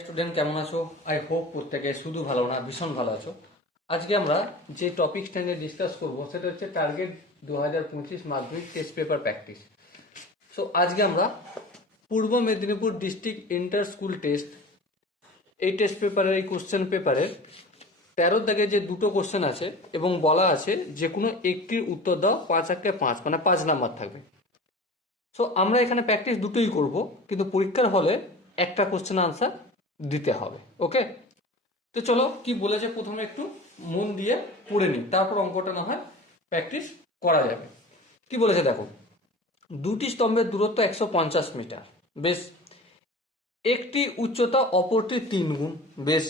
Student কেমন আছো? I hope প্রত্যেকে শুধু ভালো না, ভীষণ ভালো আছো। আজকে আমরা যে টপিকসটা নিয়ে ডিসকাস করব, সেটা হচ্ছে টার্গেট দু হাজার পঁচিশ মাধ্যমিক টেস্ট পেপার প্র্যাকটিস সো আজকে আমরা Purba Medinipur district inter school test এই টেস্ট পেপারের এই কোশ্চেন পেপারের তেরো দাগে যে দুটো কোশ্চেন আছে, এবং বলা আছে যে কোনো একটির উত্তর দাও পাঁচ একে পাঁচ মানে পাঁচ নাম্বার থাকবে। সো আমরা এখানে প্র্যাকটিস দুটোই করব, কিন্তু পরীক্ষার হলে একটা কোশ্চেন আনসার দিতে হবে ওকে তো চলো কি বলেছে প্রথমে একটু মন দিয়ে পড়ে নিই, তারপর অঙ্কটা না হয় প্র্যাকটিস করা যাবে। কি বলেছে দেখো, দুটি স্তম্ভের দূরত্ব একশো পঞ্চাশ মিটার, বেশ। একটি উচ্চতা অপরটি তিন গুণ, বেশ।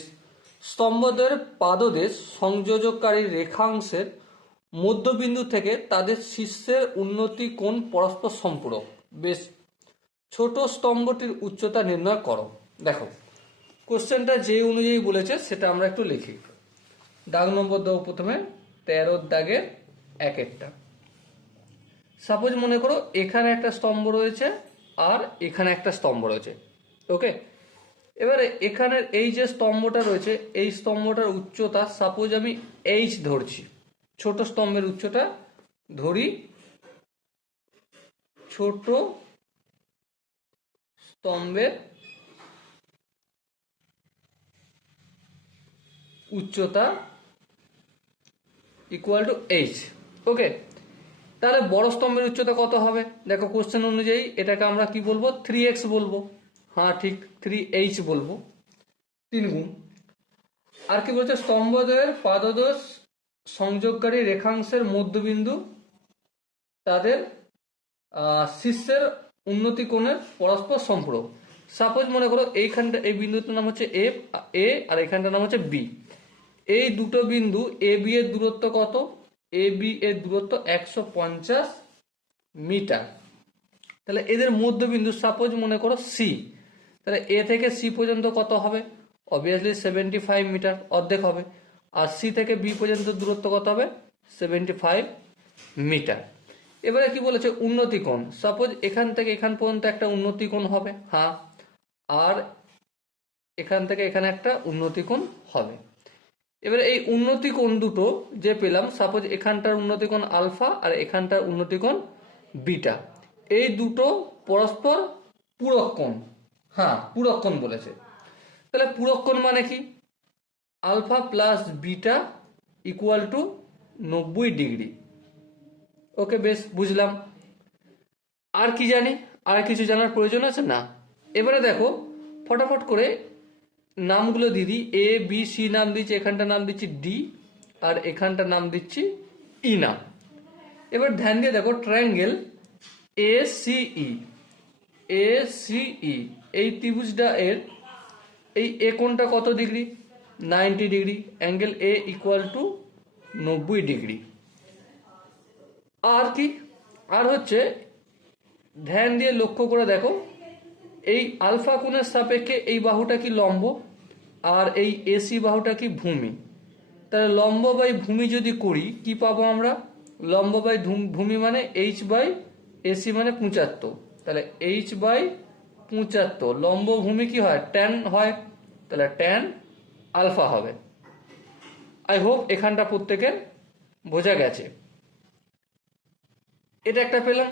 স্তম্ভদের পাদদেশ সংযোজককারী রেখাংশের মধ্যবিন্দু থেকে তাদের শীর্ষের উন্নতি কোণ পরস্পর সম্পূরক, বেশ। ছোট স্তম্ভটির উচ্চতা নির্ণয় করো, দেখো। কোশ্চেনটা যে অনুযায়ী বলেছে, সেটা আমরা একটু লিখি। দাগ নম্বর দেবো প্রথমে তেরোর দাগের এক একটা সাপোজ মনে করো, এখানে একটা স্তম্ভ রয়েছে, আর এখানে একটা স্তম্ভ রয়েছে। ওকে এবারে এখানের এই যে স্তম্ভটা রয়েছে, এই স্তম্ভটার উচ্চতা সাপোজ আমি এইচ ধরছি। ছোট স্তম্ভের উচ্চতা ধরি, ছোট স্তম্ভের উচ্চতা ইকুয়াল টু এইচ ওকে তাহলে বড় স্তম্ভের উচ্চতা কত হবে? দেখো কোশ্চেন অনুযায়ী এটাকে আমরা কি বলব? থ্রি এক্স বলব। হ্যাঁ ঠিক থ্রি এইচ বলব। তিন গুণ। আর কি বলছে? স্তম্ভদ্বয়ের পাদদোষ সংযোগকারী রেখাংশের মধ্যবিন্দু তাদের শীর্ষের উন্নতি কোণের পরস্পর সম্পূরক। সাপোজ মনে করো এইখানটা, এই বিন্দুটার নাম হচ্ছে এ আর এখানটার নাম হচ্ছে বি এই দুটো বিন্দু এ বি এর দূরত্ব কত? এ বি এর দূরত্ব একশো পঞ্চাশ মিটার। তাহলে এদের মধ্যবিন্দু সাপোজ মনে করো সি তাহলে এ থেকে সি পর্যন্ত কত হবে? অবভিয়াসলি সেভেন্টি ফাইভ মিটার অর্ধেক হবে। আর সি থেকে বি পর্যন্ত দূরত্ব কত হবে? Seventy five metre. এবারে কি বলেছে? উন্নতি কোণ। সাপোজ এখান থেকে এখান পর্যন্ত একটা উন্নতি কোণ হবে। হ্যাঁ। আর এখান থেকে এখানে একটা উন্নতি কোণ হবে। এবারে এই উন্নতি কোণ দুটো যে পেলাম সাপোজ এখানটার উন্নতি কোণ আলফা আর এখানটার উন্নতি কোণ বিটা। এই দুটো পরস্পর পূরক কোণ হ্যাঁ পূরক কোণ বলেছে। তাহলে পূরক কোণ মানে কি? Alpha plus beta equal to নব্বই ডিগ্রি। ওকে, বেশ, বুঝলাম। আর কি জানি? আর কিছু জানার প্রয়োজন আছে? না। এবারে দেখো, ফটাফট করে নামগুলো দিয়ে দিই এ বি সি নাম দিচ্ছি, এখানটা নাম দিচ্ছি ডি আর এখানটা নাম দিচ্ছি ই নাম। এবার ধ্যান দিয়ে দেখো ট্রায়াঙ্গেল এ সিই এ সিই এই ত্রিভুজটা এর, এই এ কোণটা কত degree? Ninety degree. Angle A equal to নব্বই ডিগ্রি। আর কি? আর হচ্ছে, ধ্যান দিয়ে লক্ষ্য করে দেখো, এই আলফা কোণের সাপেক্ষে এই বাহুটা কি লম্ব? আর এই এসি বাহুটা কি ভূমি? তাহলে লম্ব বাই ভূমি যদি করি, কি পাবো আমরা? লম্ব বাই ভূমি মানে এইচ বাই এসি মানে পঁচাত্তর। তাহলে এইচ বাই পঁচাত্তর। লম্ব ভূমি কি হয়? ট্যান হয়। তাহলে ট্যান আলফা হবে। আই হোপ এখানটা প্রত্যেকের বোঝা গেছে। এটা একটা পেলাম।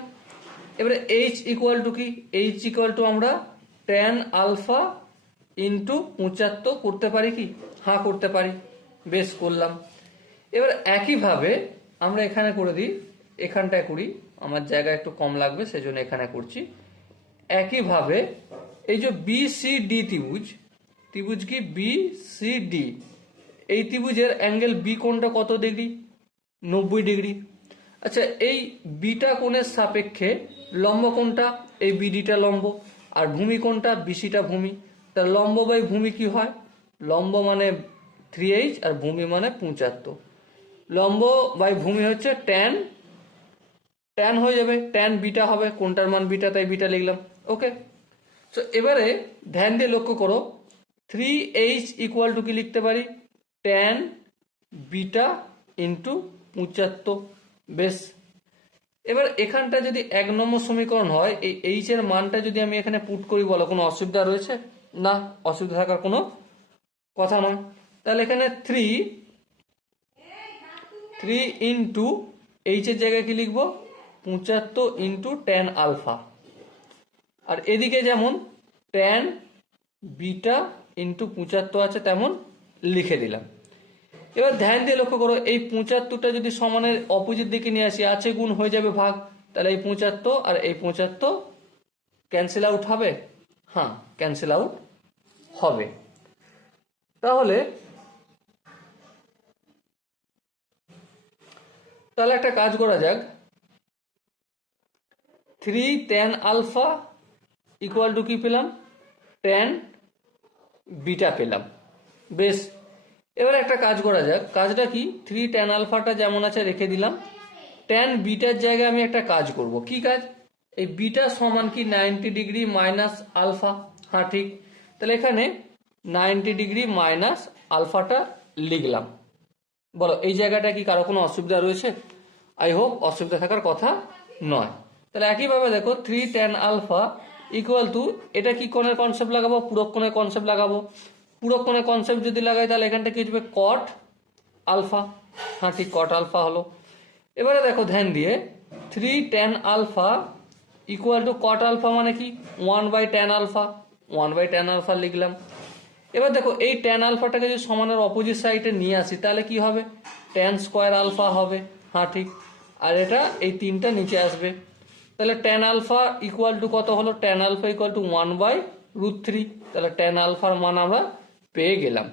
এবারে এইচ ইকুয়াল টু কি? এইচ ইকুয়াল টু আমরা ট্যান আলফা ইন্টু পঁচাত্তর করতে পারি কি? হ্যাঁ করতে পারি। বেশ, করলাম। এবার একইভাবে আমরা এখানে করে দিই, এখানটায় করি। আমার জায়গা একটু কম লাগবে, সেজন্য এখানে করছি। একইভাবে এই যে বি সি ডি ত্রিভুজ ত্রিভুজ কি? বি সি ডি এই ত্রিভুজের অ্যাঙ্গেল বি কোণটা কত ডিগ্রি নব্বই ডিগ্রি আচ্ছা এই বিটা কোণের সাপেক্ষে লম্ব কোণটা, এই বিডিটা লম্ব। আর ভূমি কোণটা বিসিটা ভূমি। তা লম্ব বাই ভূমি কি হয়? লম্ব মানে থ্রি এইচ আর ভূমি মানে পঁচাত্তর। লম্ব বাই ভূমি হচ্ছে ট্যান ট্যান হয়ে যাবে ট্যান বিটা হবে, কোনটার মান বিটা তাই বিটা লিখলাম। ওকে তো এবারে ধ্যান দিয়ে লক্ষ্য করো। থ্রি এইচ ইকুয়াল টু কি লিখতে পারি? ট্যান বিটা ইন্টু পঁচাত্তর। বেশ। এবার এখানটা যদি এক নম্বর সমীকরণ হয়, এই এইচ এর মানটা যদি আমি এখানে পুট করি বলো, কোনো অসুবিধা রয়েছে? না, অসুবিধা থাকার কোনো কথা নয়। তাহলে এখানে থ্রি থ্রি ইন্টু এইচের জায়গায় কি লিখব? পঁচাত্তর ইন্টু টেন আলফা আর এদিকে যেমন টেন বিটা ইন্টু পঁচাত্তর আছে, তেমন লিখে দিলাম। এবার ধ্যান দিয়ে লক্ষ্য করো, এই পঁচাত্তরটা যদি সমানের অপোজিট দিকে নিয়ে আসি, আছে গুণ হয়ে যাবে ভাগ। তাহলে এই পঁচাত্তর আর এই পঁচাত্তর ক্যান্সেল আউট হবে। হ্যাঁ। ক্যান্সেল আউট হবে। তাহলে তাহলে একটা কাজ করা যাক। Three tan alpha equal to কি পেলাম? টেন বিটা পেলাম। বেশ, এবার একটা কাজ করা যাক। কাজটা কি? থ্রি টেন আলফাটা যেমন আছে রেখে দিলাম। টেন বিটার জায়গায় আমি একটা কাজ করব। কি কাজ? এই বিটা সমান কি নাইনটি ডিগ্রি মাইনাস আলফা? হ্যাঁ ঠিক। তাহলে এখানে নাইনটি ডিগ্রি মাইনাস আলফাটা লিখলাম। বলো, এই জায়গাটা কি কারও কোনো অসুবিধা রয়েছে? আই হোপ অসুবিধা থাকার কথা নয়। তাহলে একইভাবে দেখো, three tan alpha equal to এটা কি কোণের কনসেপ্ট লাগাবো? পুরক কোণের কনসেপ্ট লাগাবো। পুরক কোণের কনসেপ্ট যদি লাগাই, তাহলে এখানটা কি হচ্ছে কট আলফা। হ্যাঁ ঠিক কট আলফা হলো। এবারে দেখো, ধ্যান দিয়ে, three tan alpha equal to cot alpha মানে কি? One by tan alpha one by tan alpha লিখলাম। এবার দেখো, এই টেন আলফাটাকে যদি সমানের অপোজিট সাইডে নিয়ে আসি, তাহলে কি হবে? টেন স্কোয়ার আলফা হবে। হ্যাঁ ঠিক। আর এটা এই তিনটা নিচে আসবে। তাহলে টেন আলফা ইকুয়াল টু কত হলো? Tan alpha equal to one by root three তাহলে টেন আলফার মান আমরা পেয়ে গেলাম।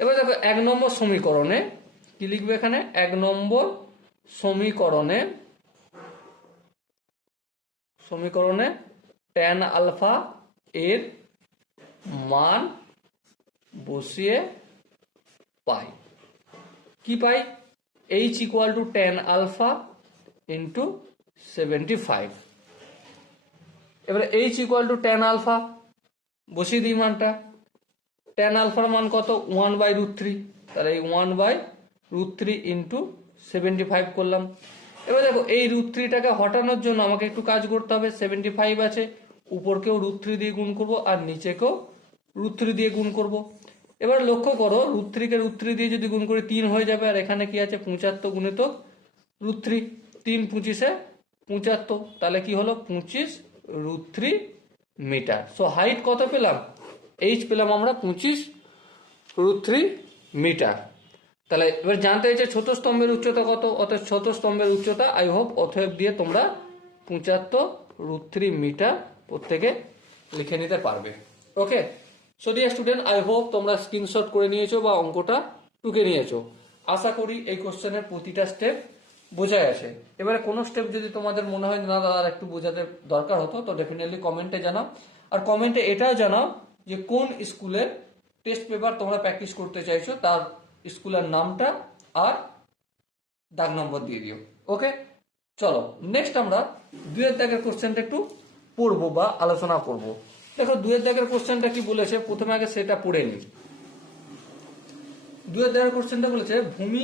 এবার দেখো, এক নম্বর সমীকরণে কি লিখবে এখানে? এক নম্বর সমীকরণে সমীকরণে টেন আলফা এর মান বসিয়ে পাই। কি পাই? H equal to tan alpha into seventy five এবারে H equal to tan alpha বসিয়ে দিই মানটা। টেন আলফার মান কত? ওয়ান বাই রুট থ্রি তাহলে এই one by root three into seventy five করলাম। এবার দেখো, এই রুট থ্রিটাকে হটানোর জন্য আমাকে একটু কাজ করতে হবে। সেভেন্টি ফাইভ আছে, উপরকেও রুট থ্রি দিয়ে গুণ করব আর নিচেকেও রুট থ্রি দিয়ে গুণ করব। এবার লক্ষ্য করো রুট থ্রিকে রুট থ্রি দিয়ে যদি গুণ করি, তিন হয়ে যাবে। আর এখানে কি আছে? পঁচাত্তর গুণিত রুট থ্রি তিন পঁচিশে পঁচাত্তর। তাহলে কি হলো? পঁচিশ root three metre so height কত পেলাম? এইচ পেলাম আমরা পঁচিশ রুট থ্রি মিটার তাহলে এবার জানতে হয়েছে ছোট স্তম্ভের উচ্চতা কত? অর্থাৎ ছোট স্তম্ভের উচ্চতা আই হোপ অথব দিয়ে তোমরা পঁচাত্তর রুট থ্রি মিটার প্রত্যেকে লিখে নিতে পারবে। Okay so student I hope তোমরা স্ক্রিনশট করে নিয়েছো বা অঙ্কটা টুকে নিয়েছো। আশা করি এই কোশ্চেনের প্রতিটা স্টেপ বোঝা গেছে এবারে কোনো স্টেপ যদি তোমাদের মনে হয় না, দাদা একটু বোঝাতে দরকার হতো, তো ডেফিনেটলি কমেন্টে জানাও। আর কমেন্টে এটাও জানাও যে, কোন স্কুলের টেস্ট পেপার তোমরা প্র্যাকটিস করতে চাইছো, তার স্কুলের নামটা আর দাগ নম্বর দিয়ে দিও। ওকে? চলো নেক্সট আমরা দুয়ের দাগের কোশ্চেনটা একটু পড়ব বা আলোচনা করব। দেখো দুয়ের দাগের কোশ্চেনটা কি বলেছে? প্রথমে আগে সেটা পড়ে নিই। দুয়ের দাগের কোশ্চেনটা বলেছে, ভূমি,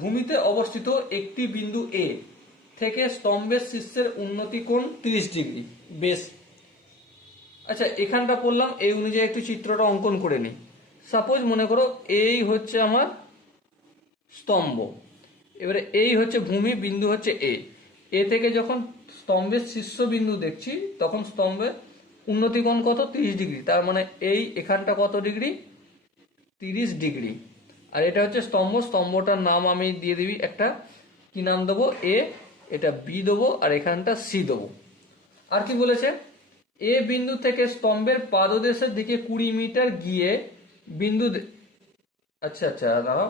ভূমিতে অবস্থিত একটি বিন্দু এ থেকে স্তম্ভের শীর্ষের উন্নতি কোণ তিরিশ ডিগ্রি। বেশ। আচ্ছা এখানটা পড়লাম, এই অনুযায়ী একটু চিত্রটা অঙ্কন করে নিই। সাপোজ মনে করো এই হচ্ছে আমার স্তম্ভ। এবারে এই হচ্ছে ভূমি, বিন্দু হচ্ছে এ এ থেকে যখন স্তম্ভের শীর্ষ বিন্দু দেখছি, তখন স্তম্ভের উন্নতি কোণ কত? তিরিশ ডিগ্রি। তার মানে এই এখানটা কত ডিগ্রি? তিরিশ ডিগ্রি। আর এটা হচ্ছে স্তম্ভ। স্তম্ভটার নাম আমি দিয়ে দিবি একটা। কি নাম দেবো? এ এটা বি দেবো আর এখানটা সি দেবো। আর কি বলেছে? এ বিন্দু থেকে স্তম্ভের পাদদেশের দিকে কুড়ি মিটার গিয়ে বিন্দু আচ্ছা আচ্ছা দাঁড়াও।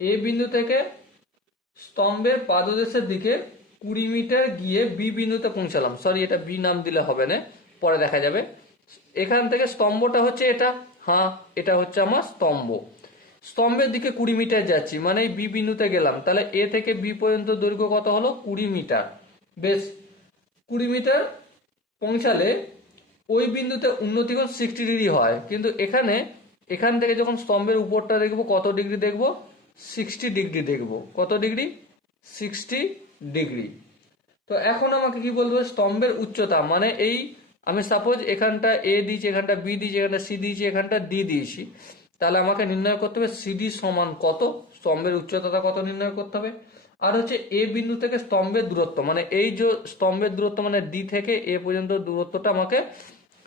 এ বিন্দু থেকে স্তম্ভের পাদদেশের দিকে কুড়ি মিটার গিয়ে বি বিন্দুতে পৌঁছালাম। সরি এটা বি নাম দিলে হবে না, পরে দেখা যাবে। এখান থেকে স্তম্ভটা হচ্ছে এটা হ্যাঁ এটা হচ্ছে আমার স্তম্ভ। স্তম্ভের দিকে কুড়ি মিটার যাচ্ছি মানে বি বিন্দুতে গেলাম। তাহলে এ থেকে বি পর্যন্ত দৈর্ঘ্য কত হলো? কুড়ি মিটার। বেশ, কুড়ি মিটার পৌঁছালে ওই বিন্দুতে উন্নতি সিক্সটি ডিগ্রি হয়। কিন্তু এখানে এখান থেকে যখন স্তম্ভের উপরটা দেখব, কত ডিগ্রি দেখব? সিক্সটি ডিগ্রি দেখব। কত ডিগ্রি? Sixty degree. তো এখন আমাকে কি বলব স্তম্ভের উচ্চতা মানে এই আমি সাপোজ এখানটা এ দিয়েছি, এখানটা বি দিয়েছি, এখানটা সি দিয়েছি, এখানটা ডি দিয়েছি। তাহলে আমাকে নির্ণয় করতে হবে সিডি সমান কত? স্তম্ভের উচ্চতাটা কত নির্ণয় করতে হবে? আর হচ্ছে এ বিন্দু থেকে স্তম্ভের দূরত্ব মানে এই যে স্তম্ভের দূরত্ব মানে ডি থেকে এ পর্যন্ত দূরত্বটা আমাকে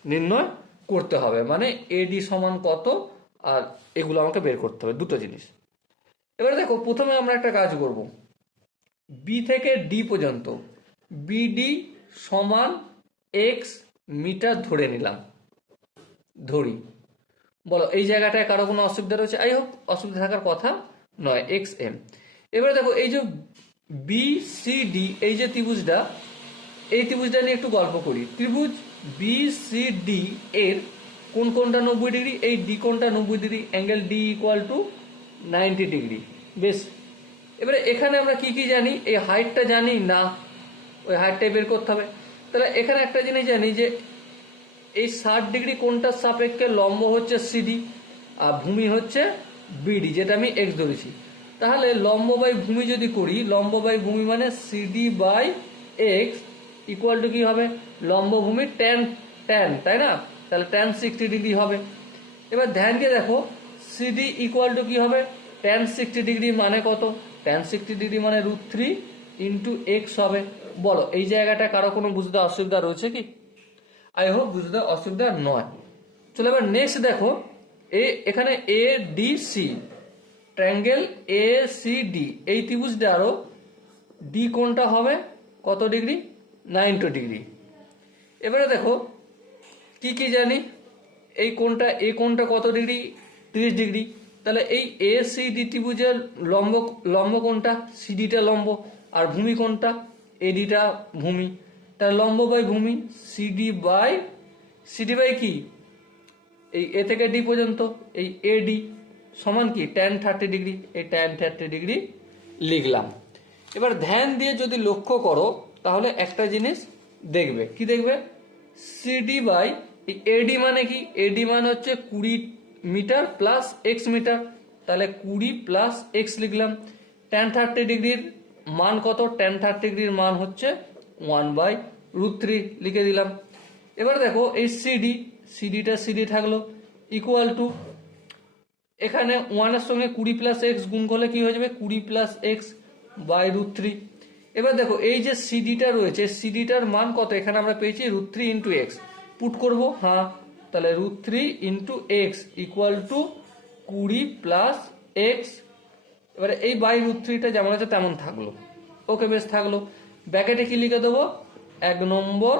নির্ণয় করতে হবে। মানে এডি সমান কত? আর এগুলো আমাকে বের করতে হবে, দুটো জিনিস। এবারে দেখো, প্রথমে আমরা একটা কাজ করব। বি থেকে ডি পর্যন্ত বিডি সমান এক্স মিটার ধরে নিলাম। ধরি। বলো, এই জায়গাটায় কারও কোনো অসুবিধা রয়েছে? আই হোক, অসুবিধা থাকার কথা নয় এক্স এম এবারে দেখো, এই যে বি সি ডি এই যে ত্রিভুজটা, এই ত্রিভুজটা নিয়ে একটু গল্প করি। ত্রিভুজ বি সি ডি এর কোন কোনটা নব্বই ডিগ্রি, এই ডি কোনটা নব্বই degree angle D equal to ninety degree. বেশ। এবারে এখানে আমরা কি কি জানি? এই হাইটটা জানি না। ওই হাইটটাই বের করতে হবে। তাহলে এখানে একটা জিনিস জানি যে এই ষাট ডিগ্রি কোনটার সাপেক্ষে লম্ব হচ্ছে সিডি আর ভূমি হচ্ছে বিডি যেটা আমি এক্স ধরেছি। তাহলে লম্ব বাই ভূমি যদি করি, লম্ব বাই ভূমি মানে CD by X equal to কি হবে? লম্ব ভূমি ট্যান ট্যান তাই না? তাহলে ট্যান সিক্সটি ডিগ্রি হবে। এবার ধ্যান দিয়ে দেখো সিডি ইকুয়াল টু কি হবে? ট্যান সিক্সটি ডিগ্রি মানে কত? ট্যান সিক্সটি ডিগ্রি মানে রুট থ্রি ইন্টু এক্স হবে। বলো, এই জায়গাটা কারও কোনো বুঝতে অসুবিধা রয়েছে কি? আই হোপ বুঝতে অসুবিধা নয়। চলো এবার নেক্সট দেখো, এ, এখানে A D C triangle A C D এই ত্রিভুজটা আরও ডি কোনটা হবে? কত ডিগ্রি নাইনটি ডিগ্রি এবারে দেখো, কি কি জানি? এই কোনটা এ কোনটা কত ডিগ্রি? তিরিশ ডিগ্রি। তাহলে এই এ সি ডি ত্রিভুজের লম্ব লম্ব কোনটা সিডিটা লম্ব, আর ভূমি কোনটা এডিটা ভূমি। তাহলে লম্ব বাই ভূমি সিডি বাই সিডি বাই কি? এই এ থেকে ডি পর্যন্ত, এই এডি সমান কি? Tan thirty degree. এই ট্যান থার্টি ডিগ্রি লিখলাম। এবার ধ্যান দিয়ে যদি লক্ষ্য করো, তাহলে একটা জিনিস দেখবে। কি দেখবে? সিডি বাই এডি মানে কি? এডি মানে হচ্ছে কুড়ি মিটার প্লাস এক্স মিটার। তাহলে কুড়ি প্লাস এক্স লিখলাম। টেন থার্টি ডিগ্রির মান কত? টেন থার্টি ডিগ্রির মান হচ্ছে ওয়ান বাই রুট থ্রি লিখে দিলাম। এবার দেখো এই সিডি সিডিটা সিডি থাকল। ইকুয়াল টু এখানে ওয়ানের সঙ্গে কুড়ি প্লাস এক্স গুণ করলে কি হয়ে যাবে? কুড়ি plus X by root three এবার দেখো, এই যে সিডিটা রয়েছে সিডিটার মান কত? এখানে আমরা পেয়েছি root three into X put করব? হ্যাঁ। তাহলে root three into X equal to কুড়ি প্লাস এক্স এবারে এই বাই রুট থ্রিটা যেমন আছে, তেমন থাকল। ওকে বেশ, থাকল। ব্যাকেটে কি লিখে দেবো? এক নম্বর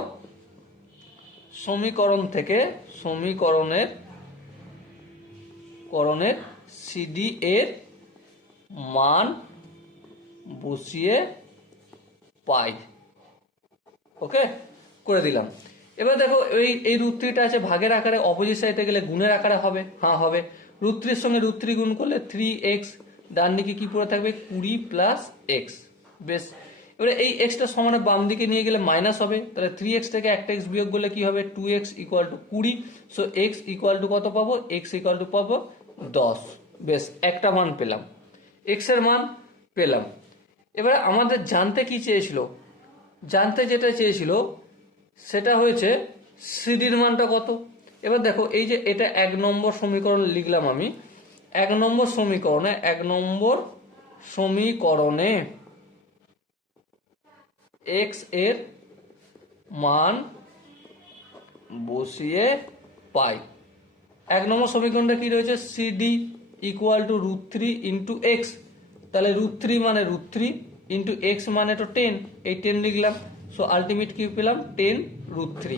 সমীকরণ থেকে সমীকরণের, করণের সিডি এর মান বসিয়ে পাই। ওকে? করে দিলাম। এবার দেখো, এই এই রুত্রিটা আছে ভাগের আকারে অপোজিট সাইডে গেলে গুণের আকারে হবে। হ্যাঁ হবে। রুত্রির সঙ্গে রুত্রি গুণ করলে থ্রি এক্স, ডান দিকে কি পড়ে থাকবে? কুড়ি প্লাস এক্স বেশ। এবারে এই এক্সটা সমানে বাম দিকে নিয়ে গেলে মাইনাস হবে। তাহলে থ্রি এক্স থেকে একটা এক্স বিয়োগ করলে কি হবে? টু এক্স ইকুয়াল টু কুড়ি। সো এক্স ইকুয়াল টু কত পাবো? এক্স ইকুয়াল টু পাবো দশ। বেশ, একটা মান পেলাম। এক্সের মান পেলাম। এবারে আমাদের জানতে কি চেয়েছিল? জানতে যেটা চেয়েছিল, সেটা হয়েছে সিডির মানটা কত? এবার দেখো, এই যে এটা এক নম্বর সমীকরণ লিখলাম আমি। এক নম্বর সমীকরণে, এক নম্বর সমীকরণে এক্সের মান বসিয়ে পাই। এক নম্বর সমীকরণটা কি রয়েছে? CD equal to root three into X তাহলে রুট থ্রি মানে রুট থ্রি ইন্টু এক্স মানে তো টেন এই টেন লিখলাম। সো আলটিমেট কি পেলাম? টেন রুট থ্রি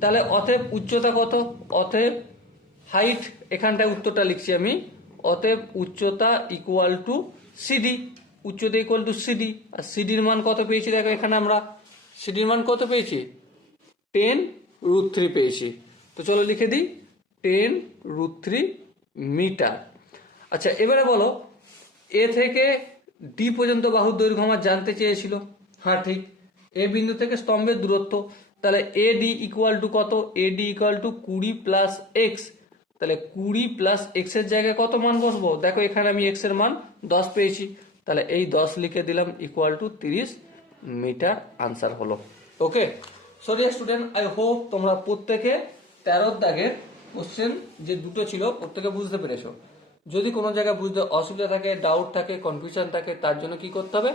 তাহলে অতএব উচ্চতা কত? অতএব হাইট এখানটায় উত্তরটা লিখছি আমি। অতএব উচ্চতা ইকুয়াল টু সিডি উচ্চতা ইকুয়াল টু সিডি আর সিডির মান কত পেয়েছি? দেখো এখানে আমরা। সিডির মান কত পেয়েছি? টেন রুট থ্রি পেয়েছি। তো চলো লিখে দিই। টেন রুট থ্রি মিটার আচ্ছা এবারে বলো এ থেকে ডি পর্যন্ত বাহুর দৈর্ঘ্য আমার জানতে চেয়েছিল। হ্যাঁ ঠিক। এ বিন্দু থেকে স্তম্ভের দূরত্ব। তাহলে এ ডি ইকুয়াল টু কত? এ ডি ইকুয়াল টু কুড়ি প্লাস এক্স তাহলে কুড়ি প্লাস এক্সের জায়গায় কত মান বসবো? দেখো, এখানে আমি এক্সের মান দশ পেয়েছি। তাহলে এই দশ লিখে দিলাম ইকুয়াল টু তিরিশ মিটার আনসার হলো। Okay sorry student I hope তোমরা প্রত্যেকে তেরোর দাগের কোশ্চেন যে দুটো ছিল, প্রত্যেকে বুঝতে পেরেছ। যদি কোনো জায়গায় বুঝতে অসুবিধা থাকে ডাউট থাকে কনফিউশন থাকে, তার জন্য কি করতে হবে?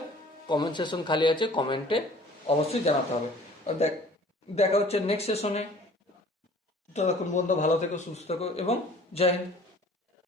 কমেন্ট সেশন খালি আছে কমেন্টে অবশ্যই জানাতে হবে। আর দেখ- দেখা হচ্ছে নেক্সট সেশনে ততক্ষণ বন্ধু ভালো থেকো, সুস্থ থেকো এবং জয় হিন্দ।